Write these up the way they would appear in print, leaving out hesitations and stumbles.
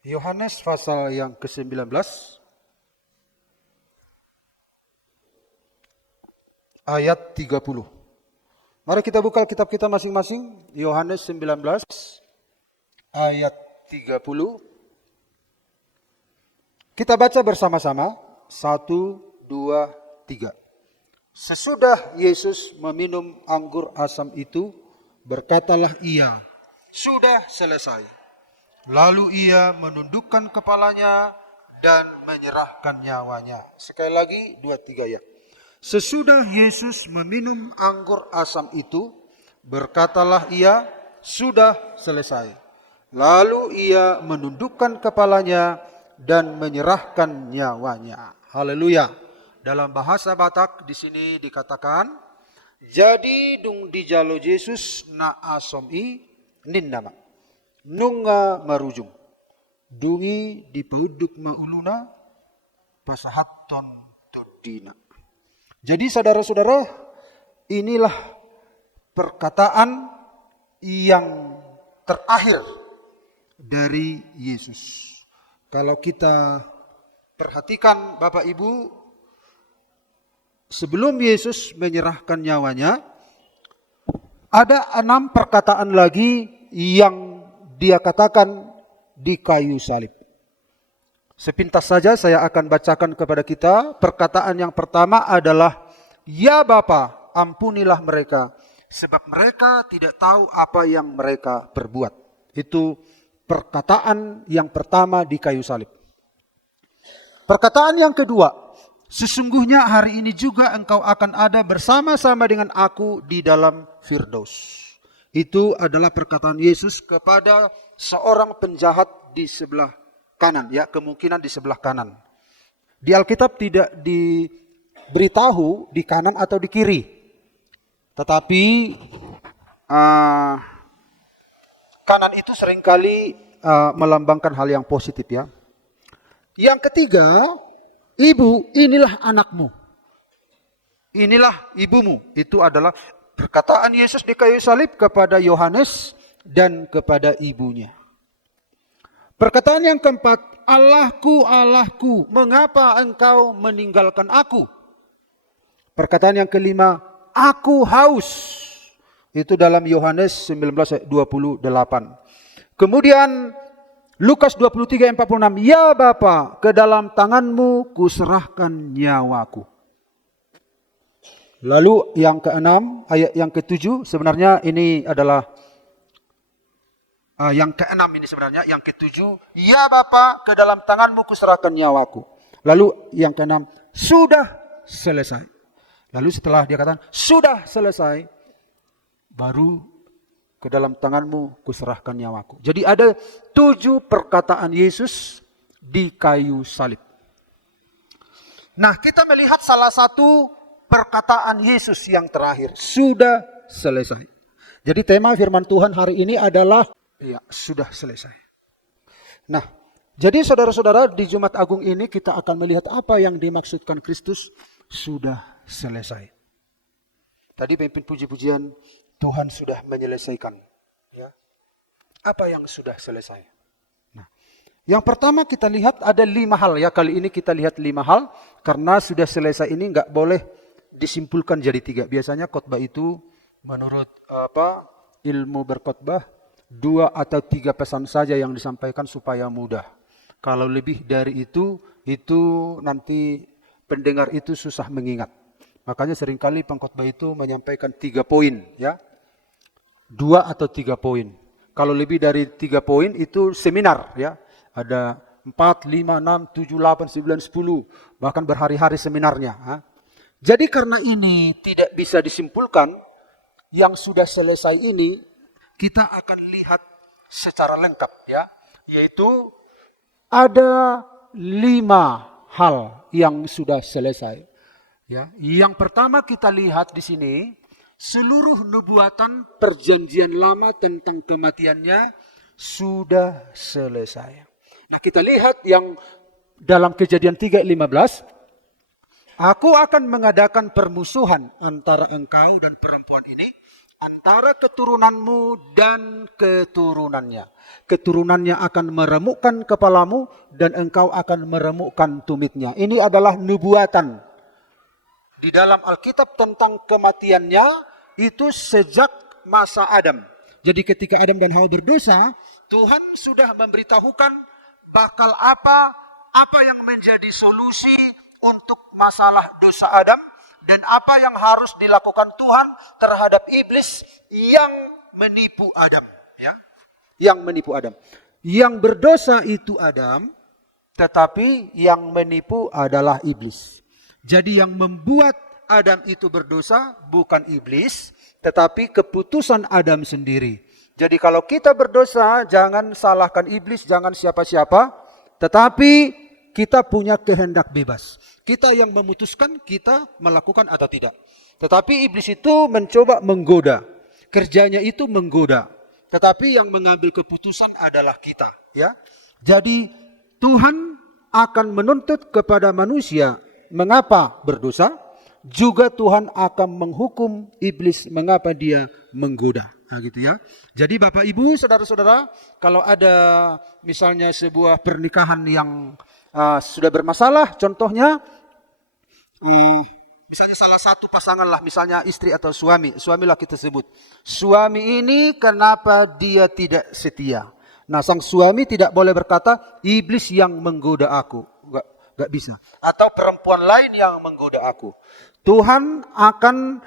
Yohanes pasal yang ke-19 ayat 30. Mari kita buka kitab kita masing-masing. Yohanes 19 ayat 30. Kita baca bersama-sama. 1, 2, 3. Sesudah Yesus meminum anggur asam itu, berkatalah ia, "Sudah selesai." Lalu ia menundukkan kepalanya dan menyerahkan nyawanya. Sekali lagi, 2, 3 ya. Sesudah Yesus meminum anggur asam itu, berkatalah ia, "Sudah selesai." Lalu ia menundukkan kepalanya dan menyerahkan nyawanya. Haleluya. Dalam bahasa Batak di sini dikatakan, jadi dung di jalo Yesus na asom nin nama. Nunga marujung. Dungi di peduk mauluna pasahaton tudina. Jadi saudara-saudara, inilah perkataan yang terakhir dari Yesus. Kalau kita perhatikan Bapak Ibu, sebelum Yesus menyerahkan nyawanya, ada 6 perkataan lagi yang dia katakan di kayu salib. Sepintas saja saya akan bacakan kepada kita. Perkataan yang pertama adalah, "Ya Bapa, ampunilah mereka, sebab mereka tidak tahu apa yang mereka perbuat." Itu perkataan yang pertama di kayu salib. Perkataan yang kedua, "Sesungguhnya hari ini juga engkau akan ada bersama-sama dengan aku di dalam Firdaus." Itu adalah perkataan Yesus kepada seorang penjahat di sebelah kanan, ya, kemungkinan di sebelah kanan. Di Alkitab tidak diberitahu di kanan atau di kiri. Tetapi kanan itu seringkali melambangkan hal yang positif, ya. Yang ketiga, "Ibu, inilah anakmu. Inilah ibumu." Itu adalah perkataan Yesus di kayu salib kepada Yohanes dan kepada ibunya. Perkataan yang keempat, "Allahku, Allahku, mengapa engkau meninggalkan aku?" Perkataan yang kelima, "Aku haus." Itu dalam Yohanes 19 ayat 28. Kemudian Lukas 23 ayat 46, "Ya Bapa, ke dalam tanganmu kuserahkan nyawaku." Lalu yang keenam, ayat yang ketujuh, sebenarnya ini adalah yang keenam ini sebenarnya, yang ketujuh, "Ya Bapa, ke dalam tanganmu kuserahkan nyawaku." Lalu yang keenam, "Sudah selesai." Lalu setelah dia katakan, "Sudah selesai," baru, "Ke dalam tanganmu kuserahkan nyawaku." Jadi ada 7 perkataan Yesus di kayu salib. Nah, kita melihat salah satu perkataan Yesus yang terakhir, "Sudah selesai." Jadi tema firman Tuhan hari ini adalah, ya, sudah selesai. Nah, jadi saudara-saudara, di Jumat Agung ini kita akan melihat apa yang dimaksudkan Kristus sudah selesai. Tadi pemimpin puji-pujian, Tuhan sudah menyelesaikan. Ya. Apa yang sudah selesai? Nah, yang pertama kita lihat ada 5 hal, ya. Kali ini kita lihat 5 hal, karena sudah selesai ini nggak boleh disimpulkan jadi 3. Biasanya khotbah itu menurut ilmu berkhotbah 2 atau 3 pesan saja yang disampaikan supaya mudah. Kalau lebih dari itu nanti pendengar itu susah mengingat. Makanya seringkali pengkhotbah itu menyampaikan 3 poin, ya. 2 atau 3 poin. Kalau lebih dari 3 poin itu seminar, ya. Ada 4, 5, 6, 7, 8, 9, 10. Bahkan berhari-hari seminarnya. Ha? Jadi karena ini tidak bisa disimpulkan, yang sudah selesai ini kita akan lihat secara lengkap, ya. Yaitu ada 5 hal yang sudah selesai. Ya. Yang pertama kita lihat di sini, seluruh nubuatan perjanjian lama tentang kematiannya sudah selesai. Nah, kita lihat yang dalam Kejadian 3:15, "Aku akan mengadakan permusuhan antara engkau dan perempuan ini, antara keturunanmu dan keturunannya. Keturunannya akan meremukkan kepalamu dan engkau akan meremukkan tumitnya. Ini adalah nubuatan. Di dalam Alkitab tentang kematiannya itu sejak masa Adam. Jadi ketika Adam dan Hawa berdosa, Tuhan sudah memberitahukan bakal apa yang menjadi solusi untuk masalah dosa Adam dan apa yang harus dilakukan Tuhan terhadap iblis yang menipu Adam, ya. Yang menipu Adam. Yang berdosa itu Adam, tetapi yang menipu adalah iblis. Jadi yang membuat Adam itu berdosa bukan iblis, tetapi keputusan Adam sendiri. Jadi kalau kita berdosa, jangan salahkan iblis, jangan siapa-siapa, tetapi kita punya kehendak bebas. Kita yang memutuskan kita melakukan atau tidak. Tetapi iblis itu mencoba menggoda. Kerjanya itu menggoda. Tetapi yang mengambil keputusan adalah kita. Ya. Jadi Tuhan akan menuntut kepada manusia mengapa berdosa. Juga Tuhan akan menghukum iblis mengapa dia menggoda. Nah, gitu ya. Jadi Bapak Ibu, saudara-saudara, kalau ada misalnya sebuah pernikahan yang sudah bermasalah, contohnya misalnya salah satu pasangan lah, misalnya istri atau suamilah kita sebut. Suami ini kenapa dia tidak setia? Nah, sang suami tidak boleh berkata iblis yang menggoda aku, enggak bisa. Atau perempuan lain yang menggoda aku. Tuhan akan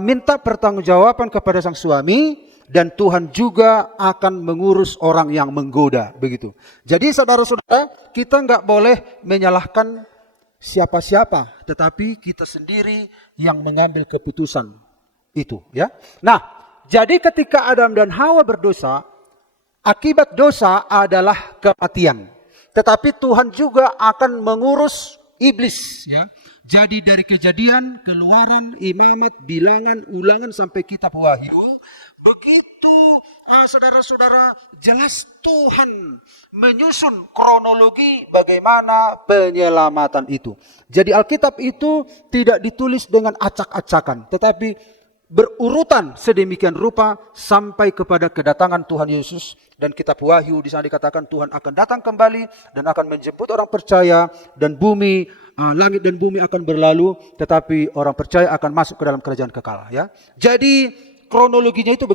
minta pertanggungjawaban kepada sang suami dan Tuhan juga akan mengurus orang yang menggoda, begitu. Jadi saudara-saudara, kita enggak boleh menyalahkan siapa-siapa, tetapi kita sendiri yang mengambil keputusan itu, ya. Nah, jadi ketika Adam dan Hawa berdosa, akibat dosa adalah kematian. Tetapi Tuhan juga akan mengurus iblis, ya. Jadi dari Kejadian, Keluaran, Imamat, Bilangan, Ulangan sampai kitab Wahyu, begitu saudara-saudara jelas Tuhan menyusun kronologi bagaimana penyelamatan itu. Jadi Alkitab itu tidak ditulis dengan acak-acakan, tetapi berurutan sedemikian rupa sampai kepada kedatangan Tuhan Yesus. Dan kitab Wahyu di sana dikatakan Tuhan akan datang kembali dan akan menjemput orang percaya dan bumi, langit dan bumi akan berlalu, tetapi orang percaya akan masuk ke dalam kerajaan kekal, ya. Jadi kronologinya itu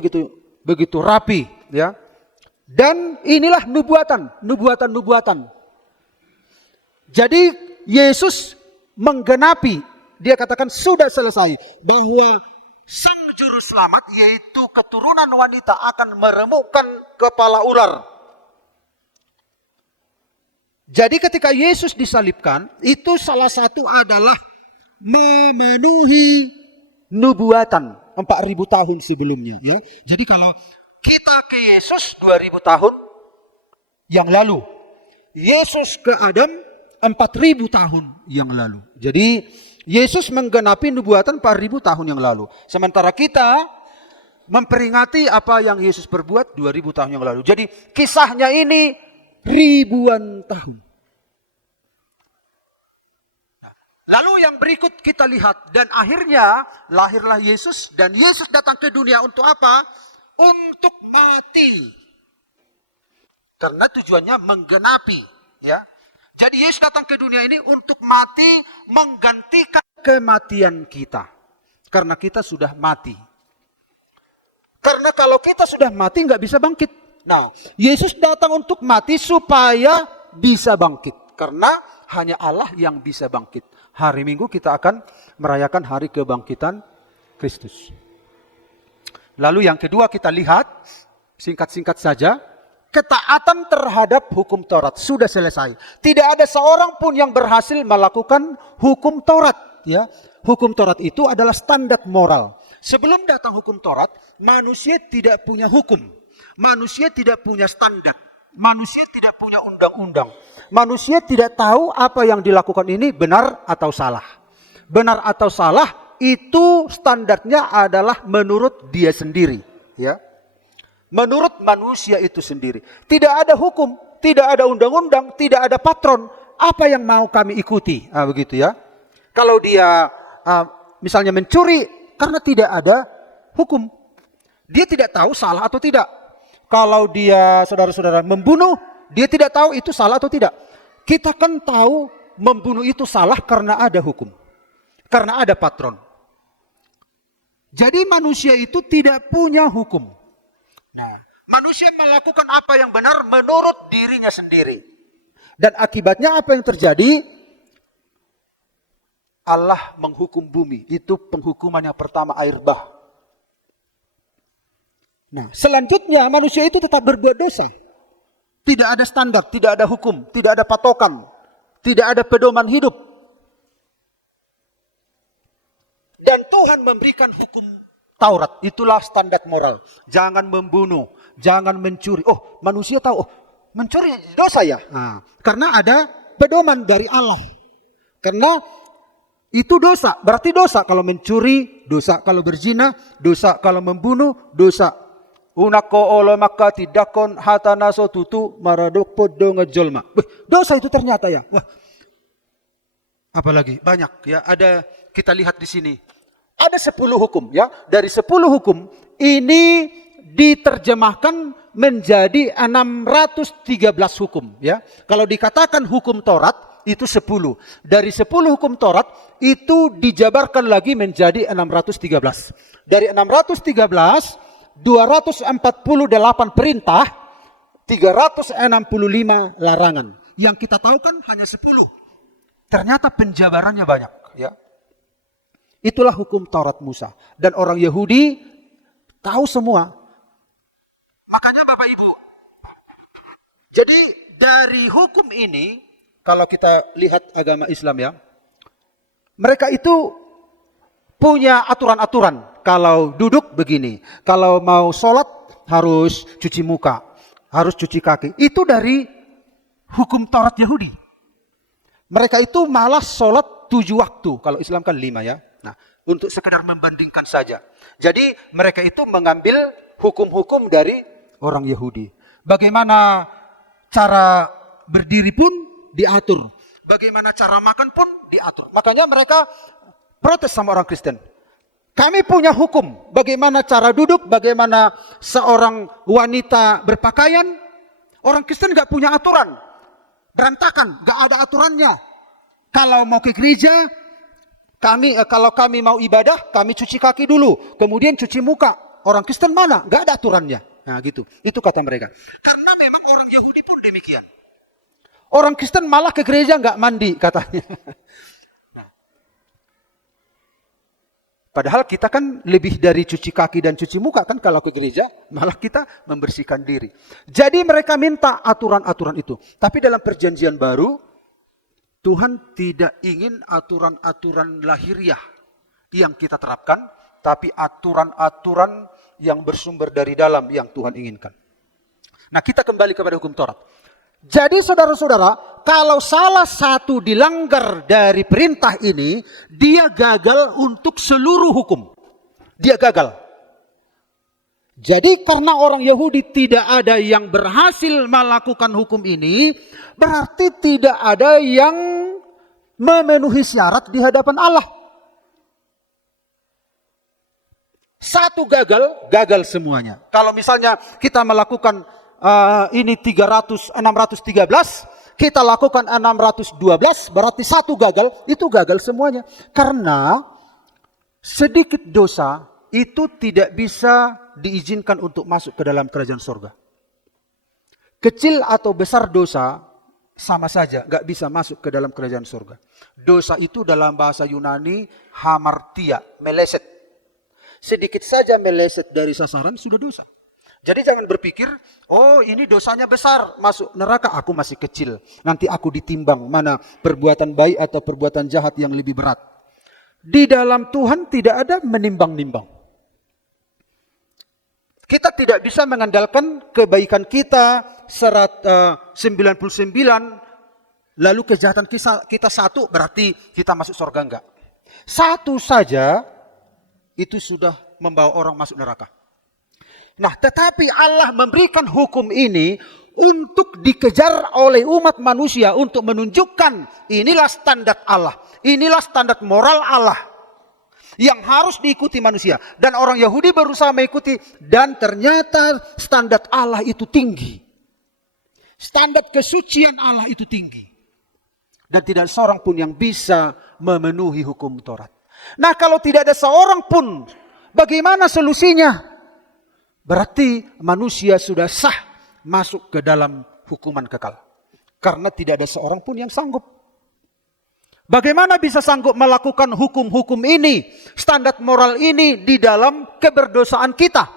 begitu rapi, ya. Dan inilah nubuatan. Jadi Yesus menggenapi, dia katakan sudah selesai, bahwa Sang Juru Selamat yaitu keturunan wanita akan meremukkan kepala ular. Jadi ketika Yesus disalibkan, itu salah satu adalah memenuhi nubuatan 4.000 tahun sebelumnya, ya. Jadi kalau kita ke Yesus 2.000 tahun yang lalu, Yesus ke Adam 4.000 tahun yang lalu. Jadi Yesus menggenapi nubuatan 4.000 tahun yang lalu. Sementara kita memperingati apa yang Yesus perbuat 2.000 tahun yang lalu. Jadi kisahnya ini ribuan tahun. Lalu yang berikut kita lihat, dan akhirnya lahirlah Yesus, dan Yesus datang ke dunia untuk apa? Untuk mati. Karena tujuannya menggenapi, ya. Jadi Yesus datang ke dunia ini untuk mati, menggantikan kematian kita. Karena kita sudah mati. Karena kalau kita sudah mati nggak bisa bangkit. Nah, Yesus datang untuk mati supaya bisa bangkit. Karena hanya Allah yang bisa bangkit. Hari Minggu kita akan merayakan hari kebangkitan Kristus. Lalu yang kedua kita lihat, singkat-singkat saja, ketaatan terhadap hukum Taurat sudah selesai. Tidak ada seorang pun yang berhasil melakukan hukum Taurat, ya. Hukum Taurat itu adalah standar moral. Sebelum datang hukum Taurat, manusia tidak punya hukum. Manusia tidak punya standar. Manusia tidak punya undang-undang. Manusia tidak tahu apa yang dilakukan ini benar atau salah. Benar atau salah itu standarnya adalah menurut dia sendiri, ya. Menurut manusia itu sendiri. Tidak ada hukum, tidak ada undang-undang, tidak ada patron. Apa yang mau kami ikuti? Begitu, ya. Kalau dia misalnya mencuri karena tidak ada hukum. Dia tidak tahu salah atau tidak. Kalau dia, saudara-saudara, membunuh, dia tidak tahu itu salah atau tidak. Kita kan tahu membunuh itu salah karena ada hukum. Karena ada patron. Jadi manusia itu tidak punya hukum. Nah, manusia melakukan apa yang benar menurut dirinya sendiri. Dan akibatnya apa yang terjadi? Allah menghukum bumi. Itu penghukuman yang pertama, air bah. Nah, selanjutnya manusia itu tetap berbuat dosa. Tidak ada standar, tidak ada hukum, tidak ada patokan, tidak ada pedoman hidup. Dan Tuhan memberikan hukum Taurat, itulah standar moral. Jangan membunuh, jangan mencuri. Oh, manusia tahu, oh, mencuri dosa ya. Nah, karena ada pedoman dari Allah. Karena itu dosa, berarti dosa kalau mencuri, dosa kalau berzina, dosa kalau membunuh, dosa. Unako olo maka tidakon hatana so tutu maradok podo ngejolma. Dosa itu ternyata ya. Wah, apalagi banyak ya. Ada, kita lihat di sini. Ada 10 hukum ya. Dari 10 hukum ini diterjemahkan menjadi 613 hukum ya. Kalau dikatakan hukum Taurat itu 10. Dari 10 hukum Taurat itu dijabarkan lagi menjadi 613. Dari 613 248 perintah, 365 larangan. Yang kita tahu kan hanya 10. Ternyata penjabarannya banyak ya. Itulah hukum Taurat Musa. Dan orang Yahudi tahu semua. Makanya Bapak Ibu. Jadi dari hukum ini, kalau kita lihat agama Islam ya, mereka itu punya aturan-aturan. Kalau duduk begini, kalau mau sholat harus cuci muka, harus cuci kaki. Itu dari hukum Taurat Yahudi. Mereka itu malas sholat 7 waktu. Kalau Islam kan 5 ya. Nah, untuk sekedar membandingkan saja. Jadi mereka itu mengambil hukum-hukum dari orang Yahudi. Bagaimana cara berdiri pun diatur. Bagaimana cara makan pun diatur. Makanya mereka protes sama orang Kristen. Kami punya hukum. Bagaimana cara duduk, bagaimana seorang wanita berpakaian. Orang Kristen gak punya aturan. Berantakan, gak ada aturannya. Kalau mau ke gereja, kalau kami mau ibadah, kami cuci kaki dulu. Kemudian cuci muka. Orang Kristen mana? Gak ada aturannya. Nah gitu, itu kata mereka. Karena memang orang Yahudi pun demikian. Orang Kristen malah ke gereja gak mandi katanya. Padahal kita kan lebih dari cuci kaki dan cuci muka kan kalau ke gereja. Malah kita membersihkan diri. Jadi mereka minta aturan-aturan itu. Tapi dalam perjanjian baru, Tuhan tidak ingin aturan-aturan lahiriah yang kita terapkan. Tapi aturan-aturan yang bersumber dari dalam yang Tuhan inginkan. Nah kita kembali kepada hukum Taurat. Jadi saudara-saudara, kalau salah satu dilanggar dari perintah ini, dia gagal untuk seluruh hukum. Dia gagal. Jadi karena orang Yahudi tidak ada yang berhasil melakukan hukum ini, berarti tidak ada yang memenuhi syarat di hadapan Allah. Satu gagal, gagal semuanya. Kalau misalnya kita melakukan ini 613, kita lakukan 612, berarti satu gagal, itu gagal semuanya. Karena sedikit dosa itu tidak bisa diizinkan untuk masuk ke dalam kerajaan surga. Kecil atau besar dosa sama saja, gak bisa masuk ke dalam kerajaan surga. Dosa itu dalam bahasa Yunani hamartia, meleset. Sedikit saja meleset dari sasaran sudah dosa. Jadi jangan berpikir, oh ini dosanya besar, masuk neraka, aku masih kecil. Nanti aku ditimbang mana perbuatan baik atau perbuatan jahat yang lebih berat. Di dalam Tuhan tidak ada menimbang-nimbang. Kita tidak bisa mengandalkan kebaikan kita 99, lalu kejahatan kita 1 berarti kita masuk surga, enggak. 1 saja itu sudah membawa orang masuk neraka. Nah, tetapi Allah memberikan hukum ini untuk dikejar oleh umat manusia untuk menunjukkan inilah standar Allah. Inilah standar moral Allah. yang harus diikuti manusia. Dan orang Yahudi berusaha mengikuti, dan ternyata standar Allah itu tinggi. Standar kesucian Allah itu tinggi. Dan tidak seorang pun yang bisa memenuhi hukum Taurat. Nah, kalau tidak ada seorang pun, bagaimana solusinya? Berarti manusia sudah sah masuk ke dalam hukuman kekal. Karena tidak ada seorang pun yang sanggup. Bagaimana bisa sanggup melakukan hukum-hukum ini, standar moral ini di dalam keberdosaan kita?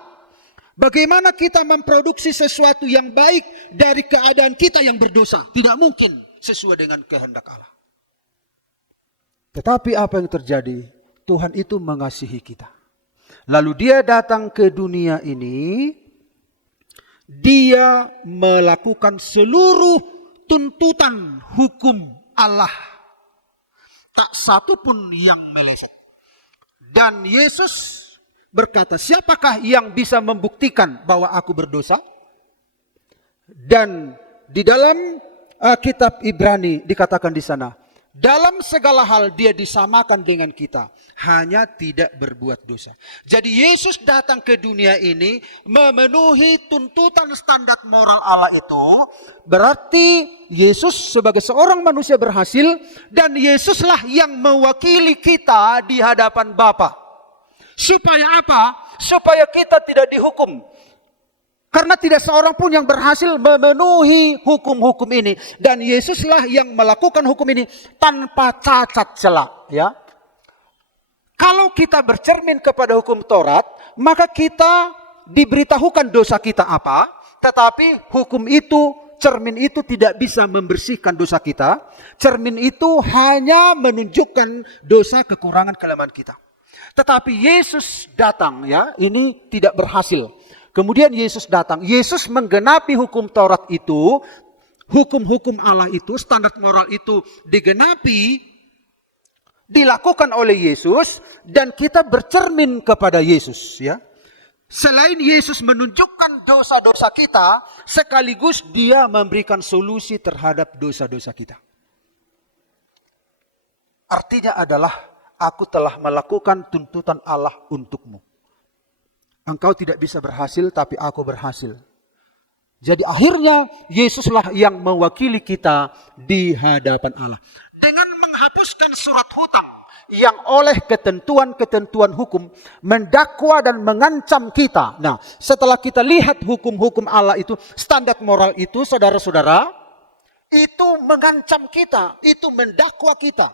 Bagaimana kita memproduksi sesuatu yang baik dari keadaan kita yang berdosa? Tidak mungkin sesuai dengan kehendak Allah. Tetapi apa yang terjadi? Tuhan itu mengasihi kita. Lalu dia datang ke dunia ini, dia melakukan seluruh tuntutan hukum Allah. Tak satu pun yang meleset. Dan Yesus berkata, siapakah yang bisa membuktikan bahwa aku berdosa? Dan di dalam kitab Ibrani dikatakan di sana, dalam segala hal dia disamakan dengan kita, hanya tidak berbuat dosa. Jadi Yesus datang ke dunia ini memenuhi tuntutan standar moral Allah itu. Berarti Yesus sebagai seorang manusia berhasil, dan Yesuslah yang mewakili kita di hadapan Bapa. Supaya apa? Supaya kita tidak dihukum. Karena tidak seorang pun yang berhasil memenuhi hukum-hukum ini. Dan Yesuslah yang melakukan hukum ini tanpa cacat celah. Ya. Kalau kita bercermin kepada hukum Taurat, maka kita diberitahukan dosa kita apa. Tetapi hukum itu, cermin itu tidak bisa membersihkan dosa kita. Cermin itu hanya menunjukkan dosa, kekurangan, kelemahan kita. Tetapi Yesus datang, ya, ini tidak berhasil. Kemudian Yesus datang. Yesus menggenapi hukum Taurat itu, hukum-hukum Allah itu, standar moral itu digenapi, dilakukan oleh Yesus, dan kita bercermin kepada Yesus. Ya. Selain Yesus menunjukkan dosa-dosa kita, sekaligus dia memberikan solusi terhadap dosa-dosa kita. Artinya adalah, aku telah melakukan tuntutan Allah untukmu. Engkau tidak bisa berhasil, tapi aku berhasil. Jadi akhirnya Yesuslah yang mewakili kita di hadapan Allah. Dengan menghapuskan surat hutang yang oleh ketentuan-ketentuan hukum mendakwa dan mengancam kita. Nah, setelah kita lihat hukum-hukum Allah itu, standar moral itu, saudara-saudara, itu mengancam kita, itu mendakwa kita.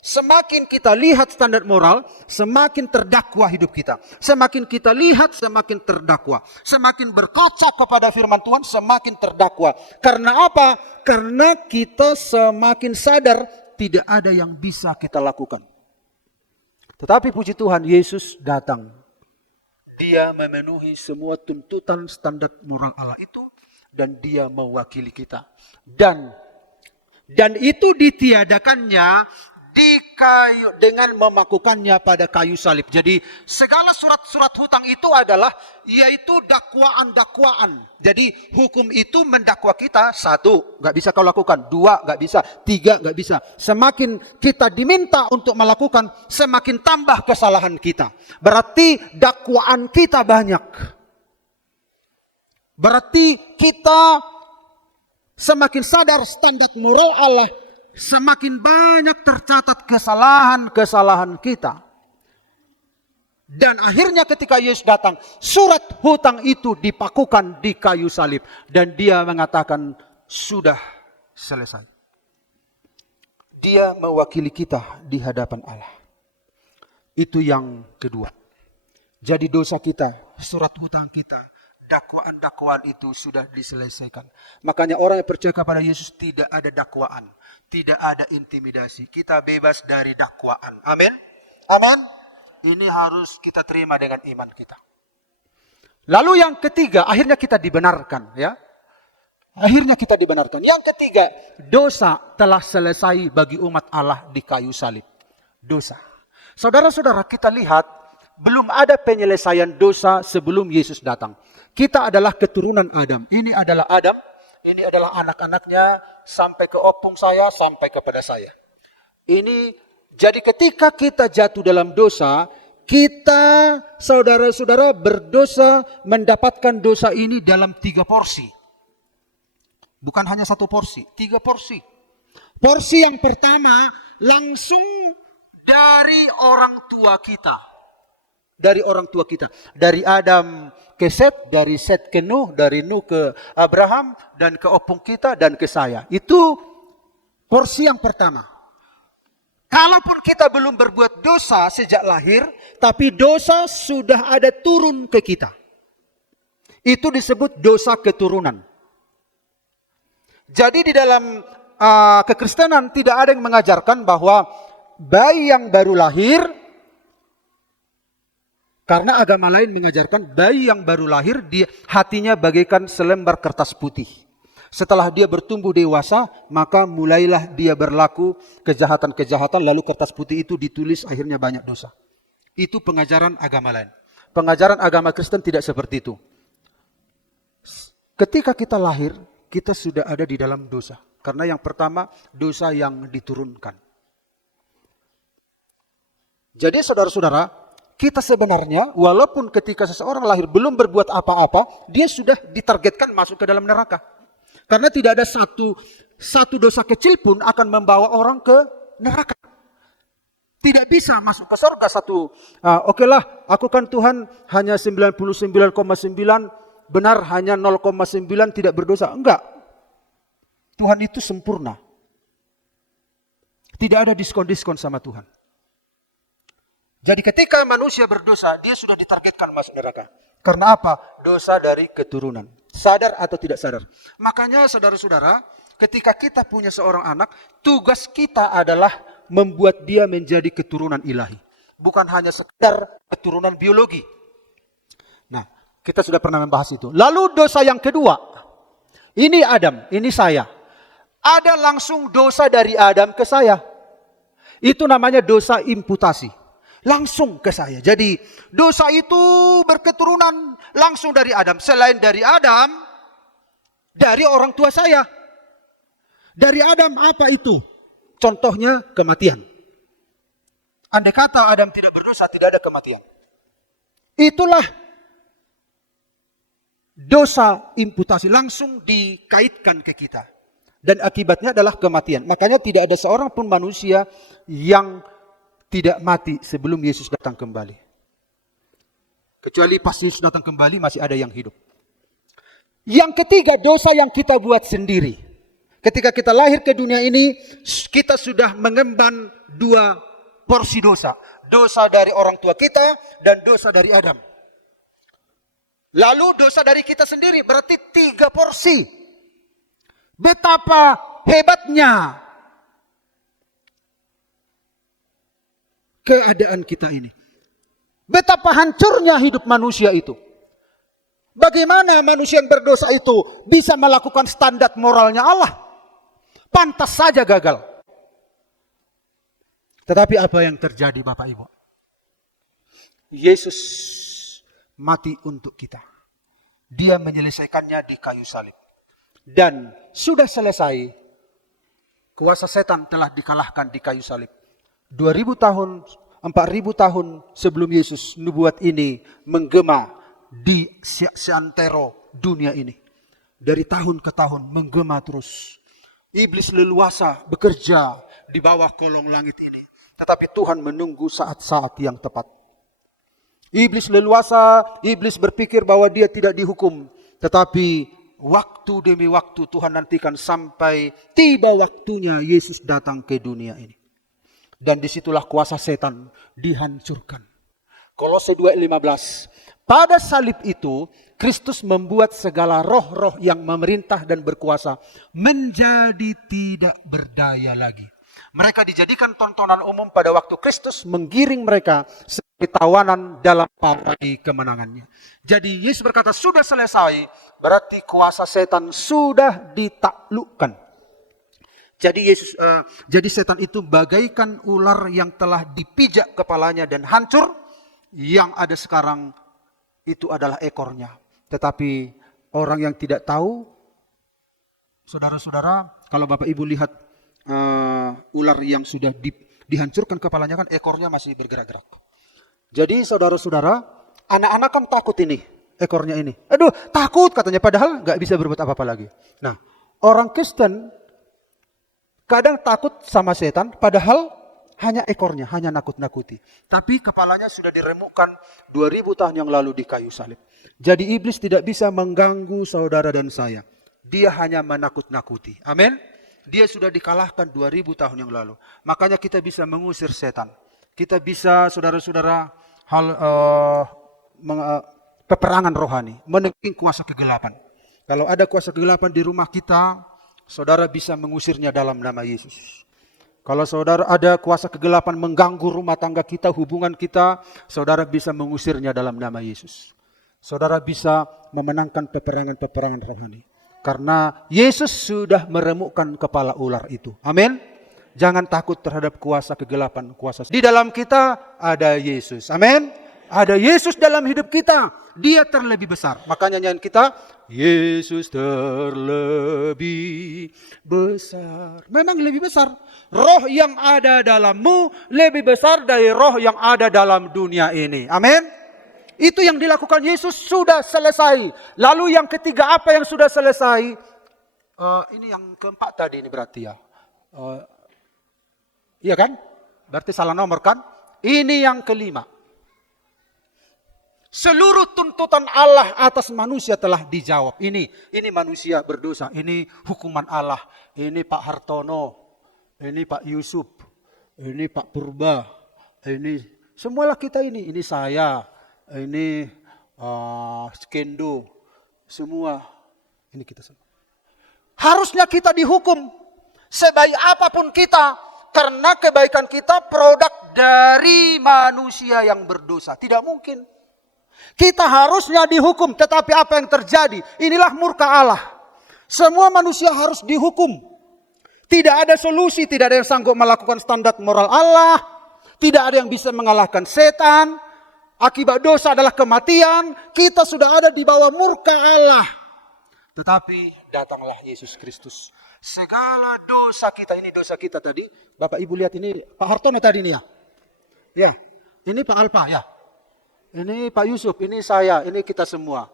Semakin kita lihat standar moral, semakin terdakwa hidup kita. Semakin kita lihat, semakin terdakwa. Semakin berkaca kepada firman Tuhan, semakin terdakwa. Karena apa? Karena kita semakin sadar tidak ada yang bisa kita lakukan. Tetapi puji Tuhan, Yesus datang. Dia memenuhi semua tuntutan standar moral Allah itu, dan dia mewakili kita. Dan itu ditiadakannya dengan memakukannya pada kayu salib. Jadi segala surat-surat hutang itu adalah yaitu dakwaan-dakwaan. Jadi hukum itu mendakwa kita. 1, gak bisa kau lakukan. 2, gak bisa. 3, gak bisa. Semakin kita diminta untuk melakukan, semakin tambah kesalahan kita. Berarti dakwaan kita banyak. Berarti kita semakin sadar standar moral Allah, semakin banyak tercatat kesalahan-kesalahan kita. Dan akhirnya ketika Yesus datang, surat hutang itu dipakukan di kayu salib. Dan dia mengatakan, sudah selesai. Dia mewakili kita di hadapan Allah. Itu yang kedua. Jadi dosa kita, surat hutang kita, dakwaan-dakwaan itu sudah diselesaikan. Makanya orang yang percaya kepada Yesus tidak ada dakwaan. Tidak ada intimidasi. Kita bebas dari dakwaan. Amin. Amin. Ini harus kita terima dengan iman kita. Lalu yang ketiga, akhirnya kita dibenarkan. Ya. Akhirnya kita dibenarkan. Yang ketiga, dosa telah selesai bagi umat Allah di kayu salib. Dosa. Saudara-saudara, kita lihat belum ada penyelesaian dosa sebelum Yesus datang. Kita adalah keturunan Adam. Ini adalah Adam. Ini adalah anak-anaknya sampai ke opung saya, sampai kepada saya. Ini Jadi ketika kita jatuh dalam dosa, kita saudara-saudara berdosa mendapatkan dosa ini dalam 3 porsi. Bukan hanya 1 porsi, 3 porsi. Porsi yang pertama langsung dari orang tua kita. Dari orang tua kita. Dari Adam ke Set, dari Set ke Nuh, dari Nuh ke Abraham, dan ke opung kita, dan ke saya. Itu porsi yang pertama. Kalaupun kita belum berbuat dosa sejak lahir, tapi dosa sudah ada turun ke kita. Itu disebut dosa keturunan. Jadi di dalam kekristenan tidak ada yang mengajarkan bahwa bayi yang baru lahir, karena agama lain mengajarkan bayi yang baru lahir, dia hatinya bagaikan selembar kertas putih. Setelah dia bertumbuh dewasa, maka mulailah dia berlaku kejahatan-kejahatan, lalu kertas putih itu ditulis, akhirnya banyak dosa. Itu pengajaran agama lain. Pengajaran agama Kristen tidak seperti itu. Ketika kita lahir, kita sudah ada di dalam dosa. Karena yang pertama, dosa yang diturunkan. Jadi saudara-saudara, kita sebenarnya walaupun ketika seseorang lahir belum berbuat apa-apa, dia sudah ditargetkan masuk ke dalam neraka. Karena tidak ada satu dosa kecil pun akan membawa orang ke neraka. Tidak bisa masuk ke surga okelah, aku kan Tuhan hanya 99,9, benar hanya 0,9 tidak berdosa. Enggak. Tuhan itu sempurna. Tidak ada diskon-diskon sama Tuhan. Jadi ketika manusia berdosa, dia sudah ditargetkan masuk neraka. Karena apa? Dosa dari keturunan. Sadar atau tidak sadar. Makanya saudara-saudara, ketika kita punya seorang anak, tugas kita adalah membuat dia menjadi keturunan ilahi. Bukan hanya sekedar keturunan biologi. Nah, kita sudah pernah membahas itu. Lalu dosa yang kedua. Ini Adam, ini saya. Ada langsung dosa dari Adam ke saya. Itu namanya dosa imputasi. Langsung ke saya. Jadi dosa itu berketurunan langsung dari Adam. Selain dari Adam, dari orang tua saya. Dari Adam apa itu? Contohnya kematian. Andai kata Adam tidak berdosa, tidak ada kematian. Itulah dosa imputasi. Langsung dikaitkan ke kita. Dan akibatnya adalah kematian. Makanya tidak ada seorang pun manusia yang tidak mati sebelum Yesus datang kembali. Kecuali pas Yesus datang kembali masih ada yang hidup. Yang ketiga, dosa yang kita buat sendiri. Ketika kita lahir ke dunia ini, kita sudah mengemban 2 porsi dosa. Dosa dari orang tua kita dan dosa dari Adam. Lalu dosa dari kita sendiri berarti 3 porsi. Betapa hebatnya keadaan kita ini. Betapa hancurnya hidup manusia itu. Bagaimana manusia yang berdosa itu bisa melakukan standar moralnya Allah? Pantas saja gagal. Tetapi apa yang terjadi Bapak Ibu? Yesus mati untuk kita. Dia menyelesaikannya di kayu salib. Dan sudah selesai. Kuasa setan telah dikalahkan di kayu salib. 2000 tahun, 4000 tahun sebelum Yesus, nubuat ini menggema di seantero dunia ini. Dari tahun ke tahun menggema terus. Iblis leluasa bekerja di bawah kolong langit ini. Tetapi Tuhan menunggu saat-saat yang tepat. Iblis leluasa, iblis berpikir bahwa dia tidak dihukum. Tetapi waktu demi waktu Tuhan nantikan sampai tiba waktunya Yesus datang ke dunia ini. Dan disitulah kuasa setan dihancurkan. Kolose 2:15. Pada salib itu, Kristus membuat segala roh-roh yang memerintah dan berkuasa menjadi tidak berdaya lagi. Mereka dijadikan tontonan umum pada waktu Kristus menggiring mereka sebagai tawanan dalam partai kemenangannya. Jadi Yesus berkata sudah selesai, berarti kuasa setan sudah ditaklukkan. Jadi setan itu bagaikan ular yang telah dipijak kepalanya dan hancur. Yang ada sekarang itu adalah ekornya. Tetapi orang yang tidak tahu, saudara-saudara, kalau Bapak Ibu lihat ular yang sudah dihancurkan kepalanya kan ekornya masih bergerak-gerak. Jadi saudara-saudara, anak-anak kan takut ini, ekornya ini. Aduh, takut katanya, padahal nggak bisa berbuat apa-apa lagi. Nah, orang Kristen kadang takut sama setan, padahal hanya ekornya, hanya nakut-nakuti. Tapi kepalanya sudah diremukkan 2000 tahun yang lalu di kayu salib. Jadi iblis tidak bisa mengganggu saudara dan saya. Dia hanya menakut-nakuti. Amin. Dia sudah dikalahkan 2000 tahun yang lalu. Makanya kita bisa mengusir setan. Kita bisa, saudara-saudara, peperangan rohani, menangkis kuasa kegelapan. Kalau ada kuasa kegelapan di rumah kita, saudara bisa mengusirnya dalam nama Yesus. Kalau saudara ada kuasa kegelapan mengganggu rumah tangga kita, hubungan kita, saudara bisa mengusirnya dalam nama Yesus. Saudara bisa memenangkan peperangan-peperangan rohani. Karena Yesus sudah meremukkan kepala ular itu. Amin. Jangan takut terhadap kuasa kegelapan, kuasa. Di dalam kita ada Yesus. Amin. Ada Yesus dalam hidup kita. Dia terlebih besar. Makanya nyanyian kita, Yesus terlebih besar. Memang lebih besar. Roh yang ada dalammu lebih besar dari roh yang ada dalam dunia ini. Amin. Itu yang dilakukan Yesus sudah selesai. Lalu yang ketiga apa yang sudah selesai? Ini yang keempat tadi ini berarti ya. Iya kan? Berarti salah nomor kan? Ini yang kelima. Seluruh tuntutan Allah atas manusia telah dijawab. Ini manusia berdosa. Ini hukuman Allah. Ini Pak Hartono. Ini Pak Yusuf. Ini Pak Purba. Ini semualah kita ini. Ini saya. Ini Skendo. Semua. Ini kita semua. Harusnya kita dihukum. Sebaik apapun kita. Karena kebaikan kita produk dari manusia yang berdosa. Tidak mungkin. Kita harusnya dihukum, tetapi apa yang terjadi? Inilah murka Allah. Semua manusia harus dihukum. Tidak ada solusi, tidak ada yang sanggup melakukan standar moral Allah. Tidak ada yang bisa mengalahkan setan. Akibat dosa adalah kematian. Kita sudah ada di bawah murka Allah. Tetapi datanglah Yesus Kristus. Segala dosa kita, ini dosa kita tadi. Bapak Ibu lihat ini, Pak Hartono tadi ini ya. Ya, ini Pak Alpa ya. Ini Pak Yusuf, ini saya, ini kita semua.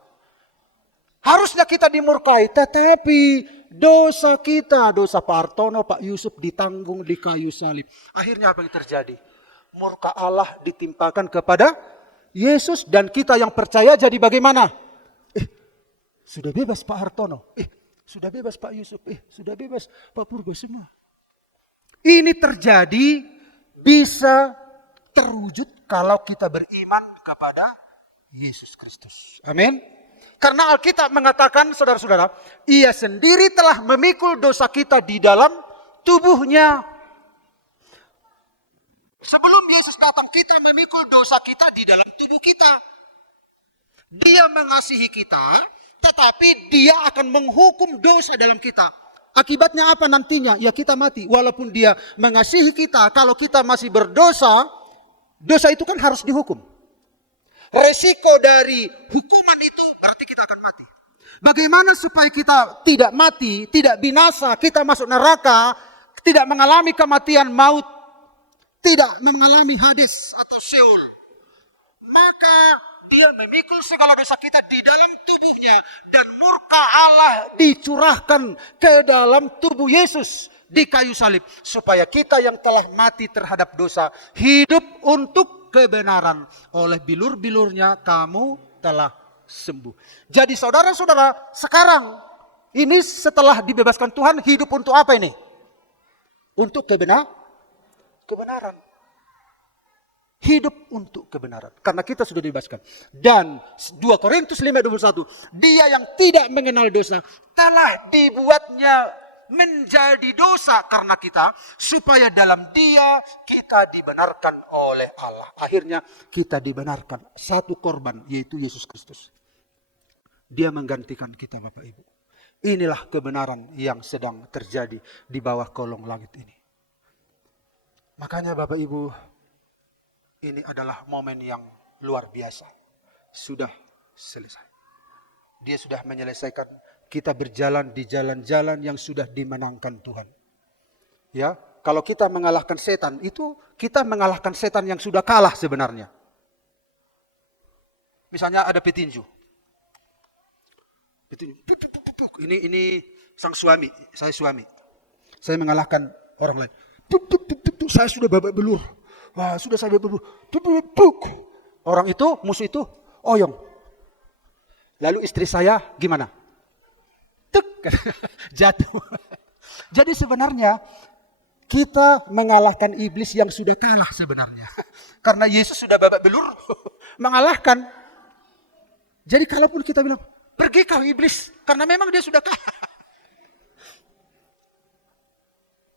Harusnya kita dimurkai, tetapi dosa kita, dosa Pak Hartono, Pak Yusuf ditanggung di kayu salib. Akhirnya apa yang terjadi? Murka Allah ditimpakan kepada Yesus dan kita yang percaya jadi bagaimana? Sudah bebas Pak Hartono, sudah bebas Pak Yusuf, sudah bebas Pak Purba semua. Ini terjadi bisa terwujud kalau kita beriman kepada Yesus Kristus. Amin. Karena Alkitab mengatakan, saudara-saudara, Ia sendiri telah memikul dosa kita di dalam tubuhnya. Sebelum Yesus datang, kita memikul dosa kita di dalam tubuh kita. Dia mengasihi kita, tetapi Dia akan menghukum dosa dalam kita. Akibatnya apa nantinya? Ya kita mati. Walaupun Dia mengasihi kita, kalau kita masih berdosa, dosa itu kan harus dihukum. Resiko dari hukuman itu berarti kita akan mati. Bagaimana supaya kita tidak mati, tidak binasa, kita masuk neraka, tidak mengalami kematian maut, tidak mengalami Hades atau Sheol. Maka Dia memikul segala dosa kita di dalam tubuhnya dan murka Allah dicurahkan ke dalam tubuh Yesus di kayu salib supaya kita yang telah mati terhadap dosa hidup untuk kebenaran. Oleh bilur-bilurnya kamu telah sembuh. Jadi saudara-saudara, sekarang ini setelah dibebaskan Tuhan, hidup untuk apa ini? Untuk kebenaran. Hidup untuk kebenaran. Karena kita sudah dibebaskan. Dan 2 Korintus 5:21, Dia yang tidak mengenal dosa telah dibuatnya menjadi dosa karena kita, supaya dalam Dia kita dibenarkan oleh Allah. Akhirnya kita dibenarkan. Satu korban, yaitu Yesus Kristus. Dia menggantikan kita, Bapak Ibu. Inilah kebenaran yang sedang terjadi di bawah kolong langit ini. Makanya Bapak Ibu, ini adalah momen yang luar biasa. Sudah selesai. Dia sudah menyelesaikan. Kita berjalan di jalan-jalan yang sudah dimenangkan Tuhan. Ya, Kalau kita mengalahkan setan, itu kita mengalahkan setan yang sudah kalah sebenarnya. Misalnya ada petinju. Ini sang suami, saya suami. Saya mengalahkan orang lain. Saya sudah babak belur. Wah, sudah saya babak belur. Orang itu, musuh itu, oyong. Lalu istri saya gimana? Jatuh. Jadi sebenarnya kita mengalahkan iblis yang sudah kalah sebenarnya. Karena Yesus sudah babak belur mengalahkan. Jadi kalaupun kita bilang, pergi kau iblis, karena memang dia sudah kalah.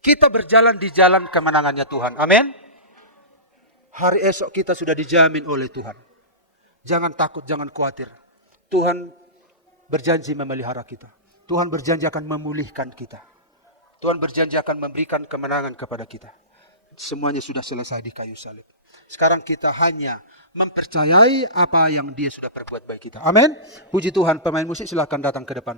Kita berjalan di jalan kemenangannya Tuhan. Amin. Hari esok kita sudah dijamin oleh Tuhan. Jangan takut, jangan khawatir. Tuhan berjanji memelihara kita. Tuhan berjanji akan memulihkan kita. Tuhan berjanji akan memberikan kemenangan kepada kita. Semuanya sudah selesai di kayu salib. Sekarang kita hanya mempercayai apa yang Dia sudah perbuat baik kita. Amin. Puji Tuhan, pemain musik silakan datang ke depan.